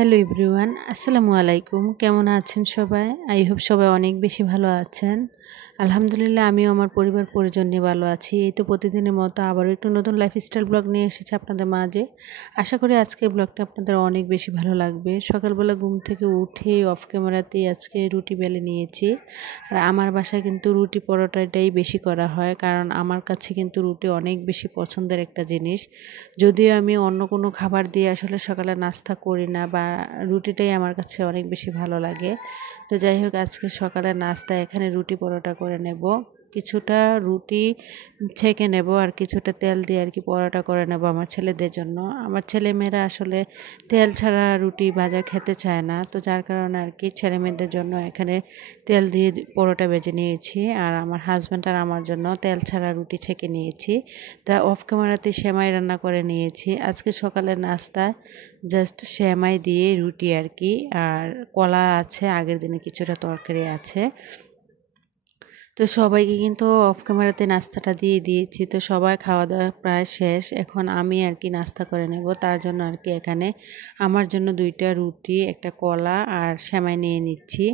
Hello everyone, আসসালামু আলাইকুম। কেমন আছেন সবাই? আই হোপ সবাই অনেক বেশি ভালো আছেন। আলহামদুলিল্লাহ, আমিও আমার পরিবার পরিজন নিয়ে ভালো আছি। এই তো প্রতিদিনের মতো আবারও একটু নতুন লাইফস্টাইল ব্লগ নিয়ে এসেছি আপনাদের মাঝে। আশা করি আজকের ব্লগটা আপনাদের অনেক বেশি ভালো লাগবে। সকালবেলা ঘুম থেকে উঠে অফ ক্যামেরাতেই আজকে রুটি বেলে নিয়েছি। আর আমার বাসায় কিন্তু রুটি পরোটাটাই বেশি করা হয়, কারণ আমার কাছে কিন্তু রুটি অনেক বেশি পছন্দের একটা জিনিস। যদিও আমি অন্য কোনো খাবার দিয়ে আসলে সকালে নাস্তা করি না, বা রুটিটাই আমার কাছে অনেক বেশি ভালো লাগে। তো যাই হোক, আজকে সকালে নাস্তা এখানে রুটি পরোটা করে নেব। কিছুটা রুটি ছেঁকে নেব আর কিছুটা তেল দিয়ে আর কি পরোটা করে নেব আমার ছেলেদের জন্য। আমার ছেলেমেয়েরা আসলে তেল ছাড়া রুটি ভাজা খেতে চায় না, তো যার কারণে আর কি ছেলেমেয়েদের জন্য এখানে তেল দিয়ে পরোটা ভেজে নিয়েছি, আর আমার হাজব্যান্ড আর আমার জন্য তেল ছাড়া রুটি ছেঁকে নিয়েছি। তা অফ ক্যামেরাতে সেমাই রান্না করে নিয়েছি। আজকে সকালের নাস্তায় জাস্ট সেমাই দিয়ে রুটি আর কি, আর কলা আছে, আগের দিনে কিছুটা তরকারি আছে। তো সবাইকে কিন্তু অফ ক্যামেরাতে নাস্তাটা দিয়ে দিয়েছি। তো সবাই খাওয়া দাওয়া প্রায় শেষ, এখন আমি আর কি নাস্তা করে নেব। তার জন্য আর কি এখানে আমার জন্য 2টা রুটি, একটা কলা আর সেমাই নিয়ে নিচ্ছি।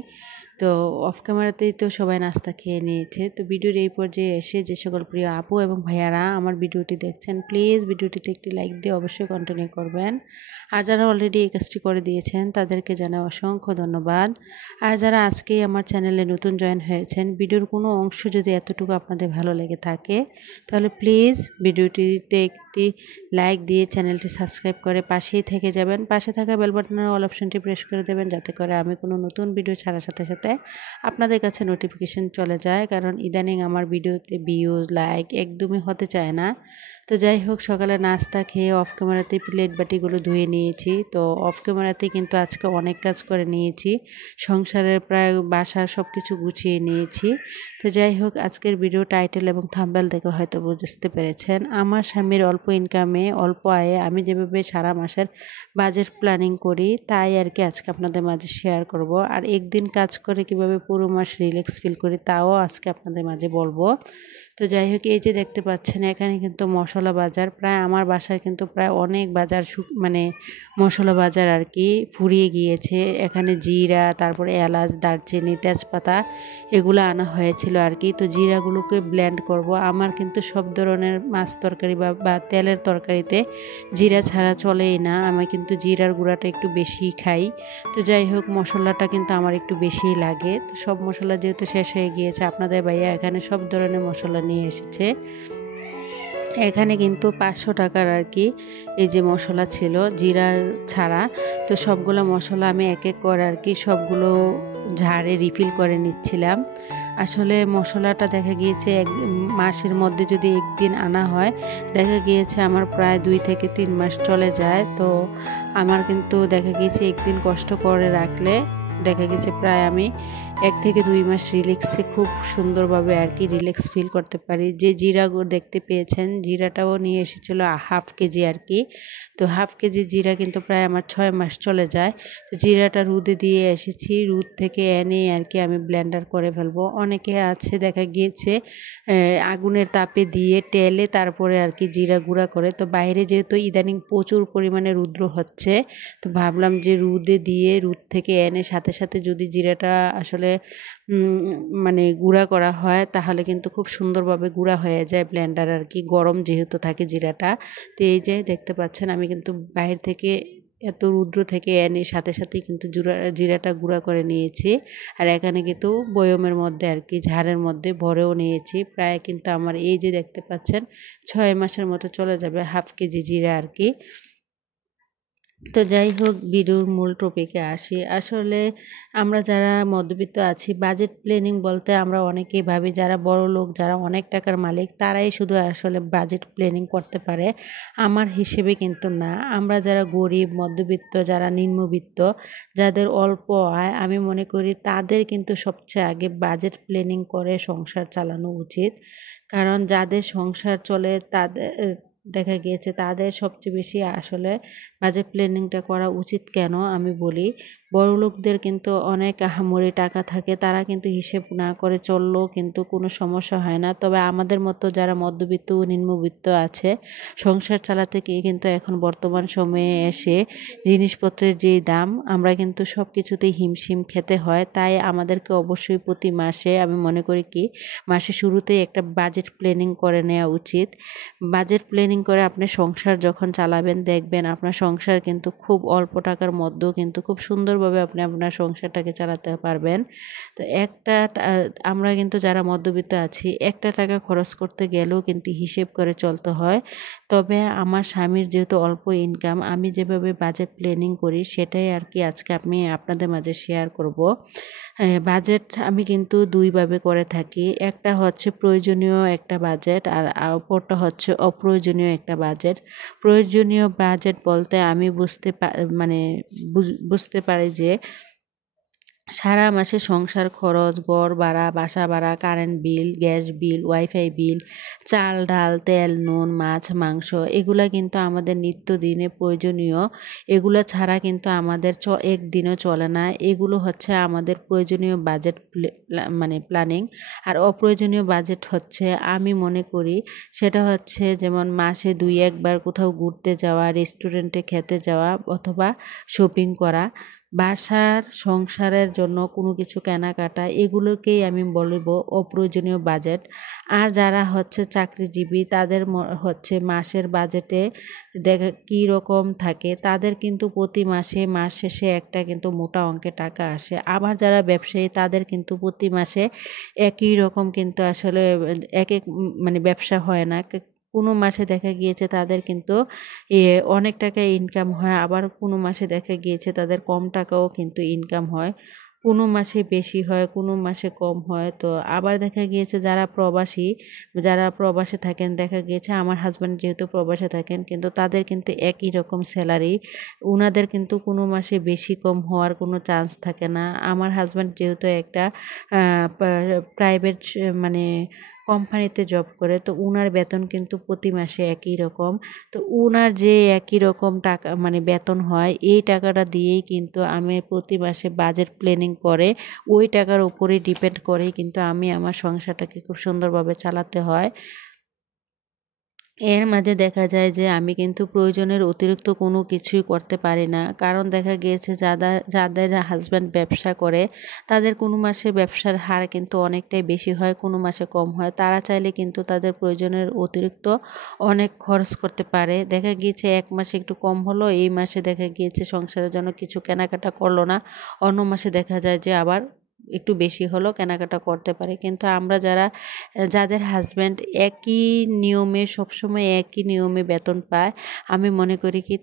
তো অফ ক্যামেরাতেই তো সবাই নাস্তা খেয়ে নিয়েছে। তো ভিডিওর এই পর্যায়ে এসে যে সকল প্রিয় আপু এবং ভাইয়ারা আমার ভিডিওটি দেখছেন, প্লিজ ভিডিওটিতে একটি লাইক দিয়ে অবশ্যই কন্টিনিউ করবেন। আর যারা অলরেডি এই কাজটি করে দিয়েছেন তাদেরকে জানাই অসংখ্য ধন্যবাদ। আর যারা আজকেই আমার চ্যানেলে নতুন জয়েন হয়েছেন, ভিডিওর কোনো অংশ যদি এতটুকু আপনাদের ভালো লেগে থাকে তাহলে প্লিজ ভিডিওটিতে একটি লাইক দিয়ে চ্যানেলটি সাবস্ক্রাইব করে পাশেই থেকে যাবেন। পাশে থাকা বেল বাটনের অল অপশনটি প্রেস করে দেবেন, যাতে করে আমি কোনো নতুন ভিডিও ছাড়ার সাথে সাথে আপনাদের কাছে নোটিফিকেশন চলে যায়, কারণ ইদানিং আমার ভিডিওতে ভিউজ লাইক একদমই হতে চায় না। তো যাই হোক, সকালে নাস্তা খেয়ে অফ ক্যামেরাতে প্লেট বাটিগুলো ধুয়ে নিয়েছি। তো অফ ক্যামেরাতে কিন্তু আজকে অনেক কাজ করে নিয়েছি, সংসারের প্রায় বাসার সব কিছু গুছিয়ে নিয়েছি। তো যাই হোক, আজকের ভিডিও টাইটেল এবং থাম্বনেল দেখে হয়তো বুঝতে পেরেছেন আমার স্বামীর অল্প ইনকামে অল্প আয়ে আমি যেভাবে সারা মাসের বাজেট প্ল্যানিং করি, তাই আর কি আজকে আপনাদের মাঝে শেয়ার করব। আর একদিন কাজ করে কিভাবে পুরো মাস রিল্যাক্স ফিল করি তাও আজকে আপনাদের মাঝে বলবো। তো যাই হোক, এই যে দেখতে পাচ্ছেন এখানে কিন্তু মশলা বাজার, প্রায় আমার বাসায় কিন্তু প্রায় অনেক বাজার মানে মশলা বাজার আর কি ফুরিয়ে গিয়েছে। এখানে জিরা, তারপরে এলাচ, দারচিনি, তেজপাতা এগুলো আনা হয়েছিল আর কি। তো জিরাগুলোকে ব্লেন্ড করব। আমার কিন্তু সব ধরনের মাছ তরকারি বা তেলের তরকারিতে জিরা ছাড়া চলেই না, আমি কিন্তু জিরার গুঁড়াটা একটু বেশি খাই। তো যাই হোক, মশলাটা কিন্তু আমার একটু বেশিই লাগে। তো সব মশলা যেহেতু শেষ হয়ে গিয়েছে, আপনাদের ভাইয়া এখানে সব ধরনের মশলা নিয়ে এসেছে। এখানে কিন্তু 500 টাকার আর কি এই যে মশলা ছিল জিরা ছাড়া। তো সবগুলো মশলা আমি এক এক করে আর কি সবগুলো ঝাড়ে রিফিল করে নিচ্ছিলাম। আসলে মশলাটা দেখা গিয়েছে এক মাসের মধ্যে যদি একদিন আনা হয়, দেখা গিয়েছে আমার প্রায় 2 থেকে 3 মাস চলে যায়। তো আমার কিন্তু দেখা গিয়েছে একদিন কষ্ট করে রাখলে দেখা গেছে প্রায় আমি 1 থেকে 2 মাস রিল্যাক্সে খুব সুন্দরভাবে আর কি রিল্যাক্স ফিল করতে পারি। যে জিরা দেখতে পেয়েছেন, জিরাটাও নিয়ে এসেছিলো হাফ কেজি আর কি। তো হাফ কেজি জিরা কিন্তু প্রায় আমার 6 মাস চলে যায়। তো জিরাটা রোদে দিয়ে এসেছি, রোদ থেকে এনে আর কি আমি ব্লেন্ডার করে ফেলবো। অনেকে আছে দেখা গিয়েছে আগুনের তাপে দিয়ে টেলে তারপরে আর কি জিরা গুঁড়া করে। তো বাইরে যেহেতু ইদানিং প্রচুর পরিমাণে রৌদ্র হচ্ছে, তো ভাবলাম যে রোদে দিয়ে রোদ থেকে এনে সাথে সাথে যদি জিরাটা আসলে মানে গুঁড়া করা হয় তাহলে কিন্তু খুব সুন্দরভাবে গুঁড়া হয়ে যায় ব্লেন্ডার আর কি, গরম যেহেতু থাকে জিরাটা। তো এই যে দেখতে পাচ্ছেন আমি কিন্তু বাইরে থেকে এত রৌদ্র থেকে এনে সাথে সাথেই কিন্তু জিরাটা গুঁড়া করে নিয়েছি। আর এখানে কিন্তু বয়মের মধ্যে আর কি ঝাড়ের মধ্যে ভরেও নিয়েছি। প্রায় কিন্তু আমার এই যে দেখতে পাচ্ছেন 6 মাসের মতো চলে যাবে হাফ কেজি জিরা আর কি। তো যাই হোক, ভিডিওর মূল টপিকে আসি। আসলে আমরা যারা মধ্যবিত্ত আছি, বাজেট প্ল্যানিং বলতে আমরা অনেকেই ভাবি যারা বড় লোক, যারা অনেক টাকার মালিক তারাই শুধু আসলে বাজেট প্ল্যানিং করতে পারে। আমার হিসেবে কিন্তু না, আমরা যারা গরিব, মধ্যবিত্ত, যারা নিম্নবিত্ত, যাদের অল্প আয়, আমি মনে করি তাদের কিন্তু সবচেয়ে আগে বাজেট প্ল্যানিং করে সংসার চালানো উচিত। কারণ যাদের সংসার চলে দেখা গিয়েছে তাদের সবচেয়ে বেশি আসলে বাজেট প্ল্যানিংটা করা উচিত। কেন আমি বলি, বড়লোকদের কিন্তু অনেক আহামরি টাকা থাকে, তারা কিন্তু হিসেব না করে চললেও কিন্তু কোনো সমস্যা হয় না। তবে আমাদের মতো যারা মধ্যবিত্ত ও নিম্নবিত্ত আছে, সংসার চালাতে গিয়ে কিন্তু এখন বর্তমান সময়ে এসে জিনিসপত্রের যেই দাম, আমরা কিন্তু সব কিছুতেই হিমশিম খেতে হয়। তাই আমাদেরকে অবশ্যই প্রতি মাসে আমি মনে করি কি মাসের শুরুতেই একটা বাজেট প্ল্যানিং করে নেওয়া উচিত। বাজেট প্ল্যানিং করে আপনি সংসার যখন চালাবেন, দেখবেন আপনার সংসার কিন্তু খুব অল্প টাকার মধ্যেও কিন্তু খুব সুন্দরভাবে আপনি আপনার সংসারটাকে চালাতে পারবেন। তো আমরা কিন্তু যারা মধ্যবিত্ত আছি, একটা টাকা খরচ করতে গেলেও কিন্তু হিসেব করে চলতে হয়। তবে আমার স্বামীর যেহেতু অল্প ইনকাম, আমি যেভাবে বাজেট প্ল্যানিং করি সেটাই আর কি আজকে আমি আপনাদের মাঝে শেয়ার করব। বাজেট আমি কিন্তু দুইভাবে করে থাকি। একটা হচ্ছে প্রয়োজনীয় একটা বাজেট, আর অপরটা হচ্ছে অপ্রয়োজনীয় একটা বাজেট। প্রয়োজনীয় বাজেট বলতে আমি মানে বুঝতে পারি যে সারা মাসে সংসার খরচ, ঘর ভাড়া, বাসা ভাড়া, current bill, gas bill, wifi bill, চাল ডাল, তেল নুন, মাছ মাংস, এগুলা কিন্তু আমাদের নিত্যদিনে প্রয়োজনীয়। এগুলো ছাড়া কিন্তু আমাদের একদিনও চলে না। এগুলো হচ্ছে আমাদের প্রয়োজনীয় বাজেট মানে প্ল্যানিং। আর অপ্রয়োজনীয় বাজেট হচ্ছে আমি মনে করি সেটা হচ্ছে যেমন মাসে ২-১ বার কোথাও ঘুরতে যাওয়া, রেস্টুরেন্টে খেতে যাওয়া অথবা শপিং করা, বাসার সংসারের জন্য কোনো কিছু কেনাকাটা, এগুলোকেই আমি বলব অপ্রয়োজনীয় বাজেট। আর যারা হচ্ছে চাকরিজীবী, তাদের হচ্ছে মাসের বাজেটে দেখা কী রকম থাকে, তাদের কিন্তু প্রতি মাস শেষে একটা কিন্তু মোটা অঙ্কের টাকা আসে। আবার যারা ব্যবসায়ী, তাদের কিন্তু প্রতি মাসে একই রকম কিন্তু আসলে এক এক মানে ব্যবসা হয় না। কোনো মাসে দেখা গিয়েছে তাদের কিন্তু অনেক টাকা ইনকাম হয়, আবার কোনো মাসে দেখা গিয়েছে তাদের কম টাকাও কিন্তু ইনকাম হয়। কোনো মাসে বেশি হয়, কোনো মাসে কম হয়। তো আবার দেখা গিয়েছে যারা প্রবাসে থাকেন, দেখা গিয়েছে আমার হাজব্যান্ড যেহেতু প্রবাসে থাকেন, কিন্তু তাদের কিন্তু একই রকম স্যালারি, উনাদের কিন্তু কোনো মাসে বেশি কম হওয়ার কোনো চান্স থাকে না। আমার হাজব্যান্ড যেহেতু একটা প্রাইভেট মানে কোম্পানিতে জব করে, তো উনার বেতন কিন্তু প্রতি মাসে একই রকম। তো উনার যে একই রকম টাকা মানে বেতন হয়, এই টাকাটা দিয়েই কিন্তু আমি প্রতি মাসে বাজেট প্ল্যানিং করে ওই টাকার উপরেই ডিপেন্ড করেই কিন্তু আমি আমার সংসারটাকে খুব সুন্দরভাবে চালাতে হয়। এর মাঝে দেখা যায় যে আমি কিন্তু প্রয়োজনের অতিরিক্ত কোনো কিছুই করতে পারি না। কারণ দেখা গিয়েছে যাদের হাসব্যান্ড ব্যবসা করে, তাদের কোনো মাসে ব্যবসার হার কিন্তু অনেকটাই বেশি হয়, কোনো মাসে কম হয়। তারা চাইলে কিন্তু তাদের প্রয়োজনের অতিরিক্ত অনেক খরচ করতে পারে। দেখা গিয়েছে এক মাসে একটু কম হলো, এই মাসে দেখা গিয়েছে সংসারের জন্য কিছু কেনাকাটা করলো না, অন্য মাসে দেখা যায় যে আবার একটু বেশি হলো কেনাকাটা করতে পারে। কিন্তু আমরা যাদের হাসব্যান্ড একই নিয়মে সবসময় একই নিয়মে বেতন পায়, আমি মনে করি কি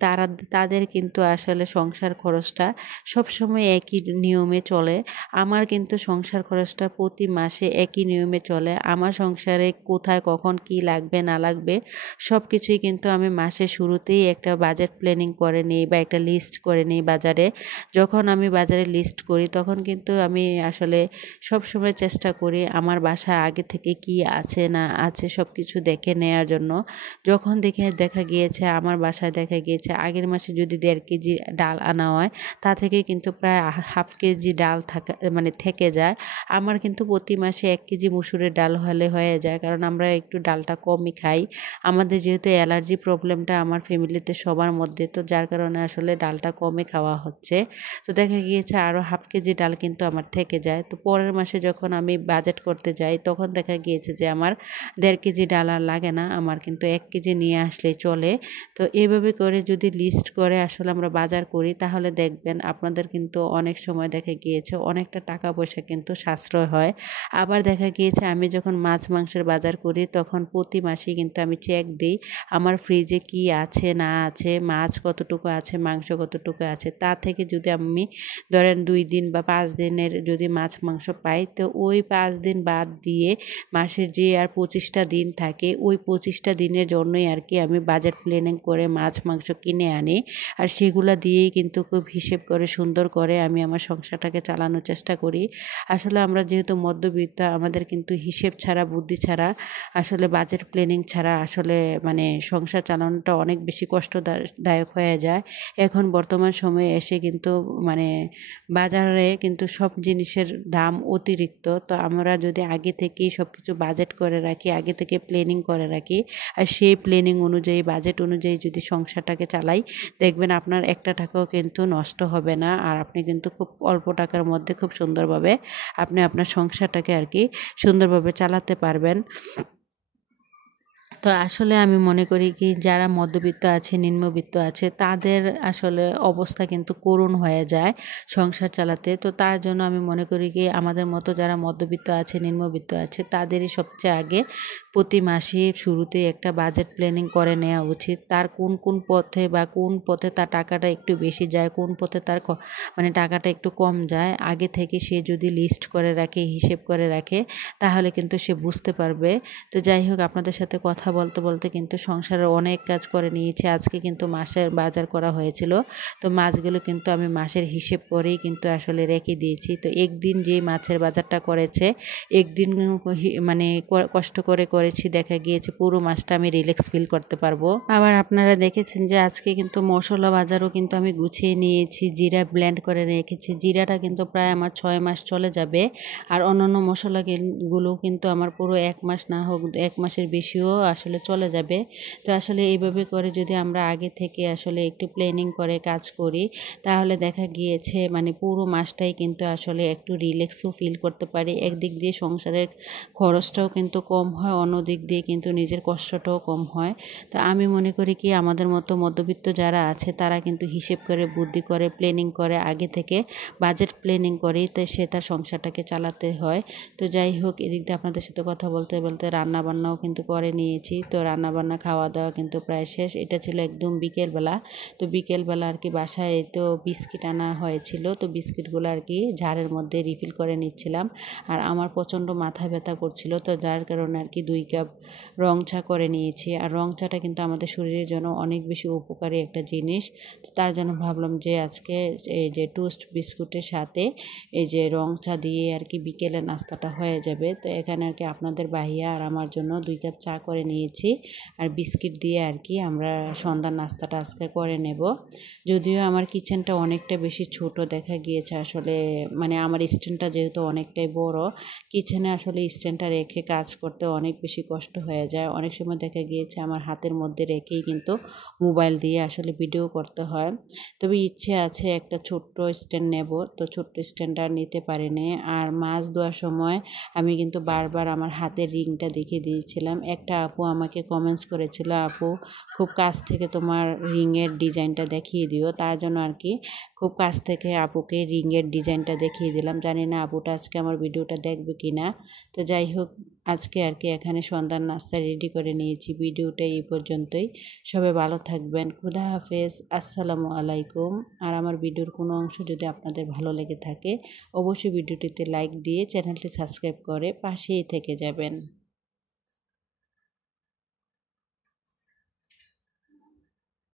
তাদের কিন্তু আসলে সংসার খরচটা সবসময় একই নিয়মে চলে। আমার কিন্তু সংসার খরচটা প্রতি মাসে একই নিয়মে চলে। আমার সংসারে কোথায় কখন কি লাগবে না লাগবে সব কিছুই কিন্তু আমি মাসের শুরুতেই একটা বাজেট প্ল্যানিং করে নিই বা একটা লিস্ট করে নিই বাজারে। যখন আমি বাজারে লিস্ট করি, তখন কিন্তু আমি আসলে সবসময় চেষ্টা করি আমার বাসায় আগে থেকে কি আছে না আছে সব কিছু দেখে নেয়ার জন্য। যখন দেখা গিয়েছে আমার বাসায় দেখা গিয়েছে আগের মাসে যদি 1.5 কেজি ডাল আনা হয়, তা থেকে কিন্তু প্রায় হাফ কেজি ডাল মানে থেকে যায়। আমার কিন্তু প্রতি মাসে 1 কেজি মসুরের ডাল হলে হয়ে যায়, কারণ আমরা একটু ডালটা কমই খাই। আমাদের যেহেতু অ্যালার্জি প্রবলেমটা আমার ফ্যামিলিতে সবার মধ্যে, তো যার কারণে আসলে ডালটা কমই খাওয়া হচ্ছে। তো দেখা গিয়েছে আরও হাফ কেজি ডাল কিন্তু আমার থেকে যায়। তো পরের মাসে যখন আমি বাজেট করতে যাই, তখন দেখা গিয়েছে যে আমার 1.5 কেজি ডাল আর লাগে না, আমার কিন্তু 1 কেজি নিয়ে আসলেই চলে। তো এভাবে করে যদি লিস্ট করে আসলে আমরা বাজার করি, তাহলে দেখবেন আপনাদের কিন্তু অনেক সময় দেখা গিয়েছে অনেকটা টাকা পয়সা কিন্তু সাশ্রয় হয়। আবার দেখা গিয়েছে আমি যখন মাছ মাংসের বাজার করি, তখন প্রতি মাসেই কিন্তু আমি চেক দিই আমার ফ্রিজে কি আছে না আছে, মাছ কতটুকু আছে, মাংস কতটুকু আছে। তা থেকে যদি আমি ধরেন 2 দিন বা 5 দিনের যদি মাছ মাংস পাই। তো ওই 5 দিন বাদ দিয়ে মাসের যে আর 25টা দিন থাকে, ওই 25টা দিনের জন্যই আর কি আমি বাজেট প্ল্যানিং করে মাছ মাংস কিনে আনি। আর সেগুলা দিয়েই কিন্তু খুব হিসেব করে সুন্দর করে আমি আমার সংসারটাকে চালানোর চেষ্টা করি। আসলে আমরা যেহেতু মধ্যবিত্ত, আমাদের কিন্তু হিসেব ছাড়া, বুদ্ধি ছাড়া, আসলে বাজেট প্ল্যানিং ছাড়া আসলে মানে সংসার চালানোটা অনেক বেশি কষ্টদায়ক হয়ে যায়। এখন বর্তমান সময়ে এসে কিন্তু মানে বাজারে কিন্তু সব জিনিসের দাম অতিরিক্ত। তো আমরা যদি আগে থেকেই সব কিছু বাজেট করে রাখি, আগে থেকে প্ল্যানিং করে রাখি, আর সেই প্ল্যানিং অনুযায়ী, বাজেট অনুযায়ী যদি সংসারটাকে চালাই, দেখবেন আপনার একটা টাকাও কিন্তু নষ্ট হবে না। আর আপনি কিন্তু খুব অল্প টাকার মধ্যে খুব সুন্দরভাবে আপনি আপনার সংসারটাকে আর কি সুন্দরভাবে চালাতে পারবেন। তো আসলে আমি মনে করি কি, যারা মধ্যবিত্ত আছে, নিম্নবিত্ত আছে, তাদের আসলে অবস্থা কিন্তু করুণ হয়ে যায় সংসার চালাতে। তো তার জন্য আমি মনে করি কি, আমাদের মতো যারা মধ্যবিত্ত আছে, নিম্নবিত্ত আছে, তাদেরই সবচেয়ে আগে প্রতি মাসে শুরুতে একটা বাজেট প্ল্যানিং করে নেওয়া উচিত। তার কোন কোন পথে বা কোন পথে তার টাকাটা একটু বেশি যায়, কোন পথে তার মানে টাকাটা একটু কম যায়, আগে থেকে সে যদি লিস্ট করে রাখে, হিসেব করে রাখে, তাহলে কিন্তু সে বুঝতে পারবে। তো যাই হোক, আপনাদের সাথে কথা বলতে বলতে কিন্তু সংসারের অনেক কাজ করে নিয়েছি। আজকে কিন্তু মাসের বাজার করা হয়েছিল। তো মাছগুলো কিন্তু আমি মাসের হিসেব করেই কিন্তু আসলে রেখে দিয়েছি। তো একদিন যে মাছের বাজারটা করেছে, একদিন মানে কষ্ট করে করেছি, দেখা গিয়েছে পুরো মাসটা আমি রিল্যাক্স ফিল করতে পারবো। আবার আপনারা দেখেছেন যে আজকে কিন্তু মশলা বাজারও কিন্তু আমি গুছিয়ে নিয়েছি, জিরা ব্লেন্ড করে রেখেছি। জিরাটা কিন্তু প্রায় আমার 6 মাস চলে যাবে। আর অন্যান্য মশলাগুলো কিন্তু আমার পুরো 1 মাস না হোক, 1 মাসের বেশিও আসলে চলে যাবে। তো আসলে এইভাবে করে যদি আমরা আগে থেকে আসলে একটু প্ল্যানিং করে কাজ করি, তাহলে দেখা গিয়েছে মানে পুরো মাসটাই কিন্তু আসলে একটু রিল্যাক্সও ফিল করতে পারি। একদিক দিয়ে সংসারের খরচটাও কিন্তু কম হয়, অন্য দিক দিয়ে কিন্তু নিজের কষ্টটাও কম হয়। তো আমি মনে করি কি, আমাদের মতো মধ্যবিত্ত যারা আছে, তারা কিন্তু হিসেব করে, বুদ্ধি করে, প্ল্যানিং করে, আগে থেকে বাজেট প্ল্যানিং করেই তো সে তার সংসারটাকে চালাতে হয়। তো যাই হোক, এদিক দিয়ে আপনাদের সাথে কথা বলতে বলতে রান্নাবান্নাও কিন্তু করে নিয়েছি। তো রান্নাবান্না খাওয়া দাওয়া কিন্তু প্রায় শেষ। এটা ছিল একদম বিকেলবেলা। তো বিকেলবেলা আর কি বাসায় তো বিস্কিট আনা হয়েছিল। তো বিস্কিটগুলো আর কি ঝাড়ের মধ্যে রিফিল করে নিচ্ছিলাম। আর আমার প্রচণ্ড মাথা ব্যথা করছিল, তো যার কারণে আর কি 2 কাপ রং চা করে নিয়েছি। আর রং চাটা কিন্তু আমাদের শরীরের জন্য অনেক বেশি উপকারী একটা জিনিস। তো তার জন্য ভাবলাম যে আজকে এই যে টোস্ট বিস্কুটের সাথে এই যে রং চা দিয়ে আর কি বিকেলের নাস্তাটা হয়ে যাবে। তো এখানে আর কি আপনাদের ভাইয়া আর আমার জন্য 2 কাপ চা করে নিয়েছি, আর বিস্কিট দিয়ে আর কি আমরা সন্ধ্যার নাস্তাটা আজকে করে নেব। যদিও আমার কিচেনটা অনেকটা বেশি ছোট, দেখা গিয়েছে আসলে মানে আমার স্ট্যান্ডটা যেহেতু অনেকটাই বড়, কিচেনে আসলে স্ট্যান্ডটা রেখে কাজ করতে অনেক বেশি কষ্ট হয়ে যায়। অনেক সময় দেখা গিয়েছে আমার হাতের মধ্যে রেখেই কিন্তু মোবাইল দিয়ে আসলে ভিডিও করতে হয়। তবে ইচ্ছে আছে একটা ছোট্ট স্ট্যান্ড নেব, তো ছোট্ট স্ট্যান্ডটা নিতে পারিনি। আর মাছ ধোয়ার সময় আমি কিন্তু বারবার আমার হাতের রিংটা দেখিয়ে দিয়েছিলাম। একটা আপু আমাকে কমেন্টস করেছিল, আপু খুব কাছ থেকে তোমার রিংয়ের ডিজাইনটা দেখিয়ে দিও। তার জন্য আর কি খুব কাছ থেকে আপুকে রিংয়ের ডিজাইনটা দেখিয়ে দিলাম। জানি না আপুটা আজকে আমার ভিডিওটা দেখবে কি না। তো যাই হোক, আজকে আর কি এখানে সন্ধ্যার নাস্তা রেডি করে নিয়েছি। ভিডিওটা এই পর্যন্তই। সবাই ভালো থাকবেন। খুদা হাফেজ। আসসালামু আলাইকুম। আর আমার ভিডিওর কোনো অংশ যদি আপনাদের ভালো লেগে থাকে, অবশ্যই ভিডিওটিতে লাইক দিয়ে চ্যানেলটি সাবস্ক্রাইব করে পাশেই থেকে যাবেন।